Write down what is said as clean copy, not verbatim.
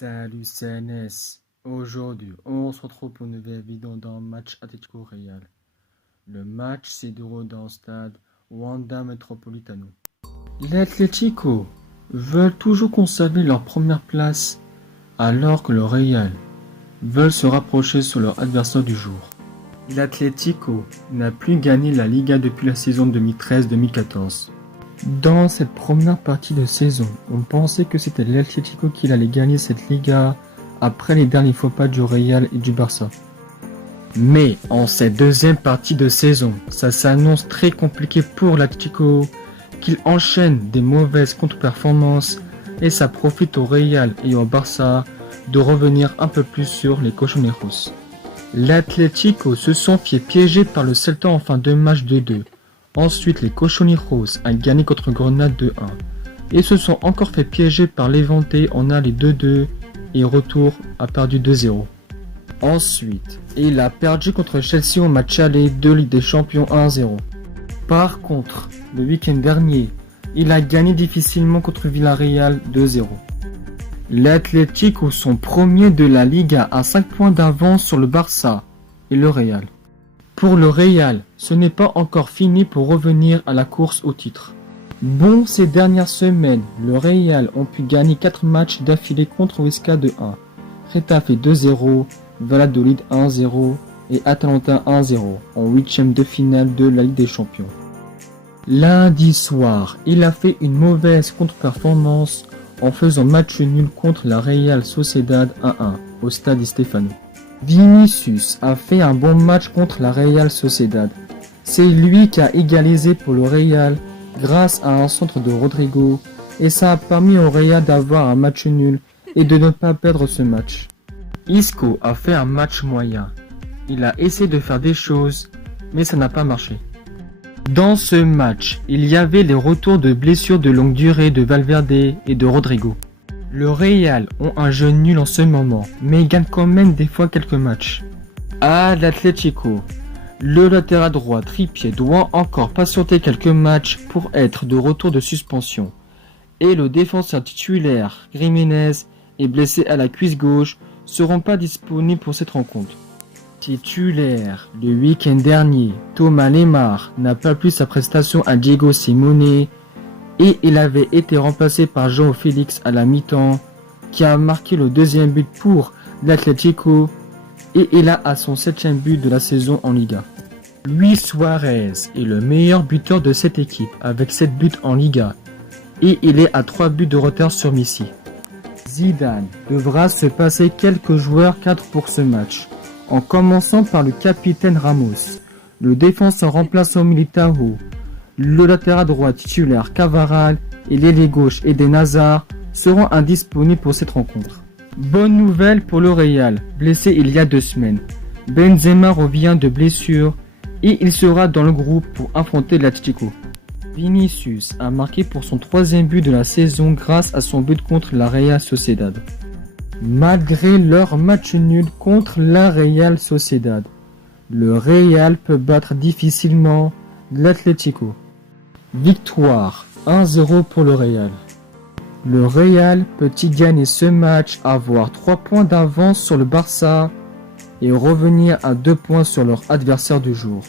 Salut CNS, aujourd'hui on se retrouve pour une nouvelle vidéo dans le match Atlético Real. Le match s'est déroulé dans le stade Wanda Metropolitano. L'Atlético veulent toujours conserver leur première place alors que le Real veulent se rapprocher sur leur adversaire du jour. L'Atlético n'a plus gagné la Liga depuis la saison 2013-2014. Dans cette première partie de saison, on pensait que c'était l'Atlético qui allait gagner cette Liga après les derniers faux pas du Real et du Barça. Mais en cette deuxième partie de saison, ça s'annonce très compliqué pour l'Atlético, qu'il enchaîne des mauvaises contre-performances et ça profite au Real et au Barça de revenir un peu plus sur les Cochoneros. L'Atlético se sont fait piéger par le Celta en fin de match 2-2. Ensuite, les Cochoneros a gagné contre Grenade 2-1 et se sont encore fait piéger par Levante en aller 2-2 et retour a perdu 2-0. Ensuite, il a perdu contre Chelsea au match aller de Ligue des Champions 1-0. Par contre, le week-end dernier, il a gagné difficilement contre Villarreal 2-0. L'Atlético sont premiers de la Liga à 5 points d'avance sur le Barça et le Real. Pour le Real, ce n'est pas encore fini pour revenir à la course au titre. Bon, ces dernières semaines, le Real ont pu gagner 4 matchs d'affilée contre Huesca 2-1, Getafe 2-0, Valladolid 1-0 et Atalanta 1-0 en 8e de finale de la Ligue des Champions. Lundi soir, il a fait une mauvaise contre-performance en faisant match nul contre la Real Sociedad 1-1 au stade Di Stéfano. Vinicius a fait un bon match contre la Real Sociedad. C'est lui qui a égalisé pour le Real grâce à un centre de Rodrigo et ça a permis au Real d'avoir un match nul et de ne pas perdre ce match. Isco a fait un match moyen. Il a essayé de faire des choses, mais ça n'a pas marché. Dans ce match, il y avait les retours de blessures de longue durée de Valverde et de Rodrigo. Le Real ont un jeu nul en ce moment, mais ils gagnent quand même des fois quelques matchs. À l'Atlético, le latéral droit Trippier doit encore patienter quelques matchs pour être de retour de suspension. Et le défenseur titulaire Jiménez est blessé à la cuisse gauche, seront pas disponibles pour cette rencontre. Titulaire le week-end dernier, Thomas Lemar n'a pas plu sa prestation à Diego Simeone et il avait été remplacé par João Félix à la mi-temps qui a marqué le deuxième but pour l'Atlético et il a à son 7e but de la saison en Liga. Luis Suarez est le meilleur buteur de cette équipe avec 7 buts en Liga et il est à 3 buts de retard sur Messi. Zidane devra se passer quelques joueurs cadres pour ce match, en commençant par le capitaine Ramos, le défenseur remplaçant Militao, le latéral droit titulaire Cavaral et l'ailier gauche Eden Hazard seront indisponibles pour cette rencontre. Bonne nouvelle pour le Real, blessé il y a 2 semaines. Benzema revient de blessure et il sera dans le groupe pour affronter l'Atlético. Vinicius a marqué pour son 3e but de la saison grâce à son but contre la Real Sociedad. Malgré leur match nul contre la Real Sociedad, le Real peut battre difficilement l'Atlético. Victoire 1-0 pour le Real. Le Real peut-il gagner ce match, avoir 3 points d'avance sur le Barça et revenir à 2 points sur leur adversaire du jour.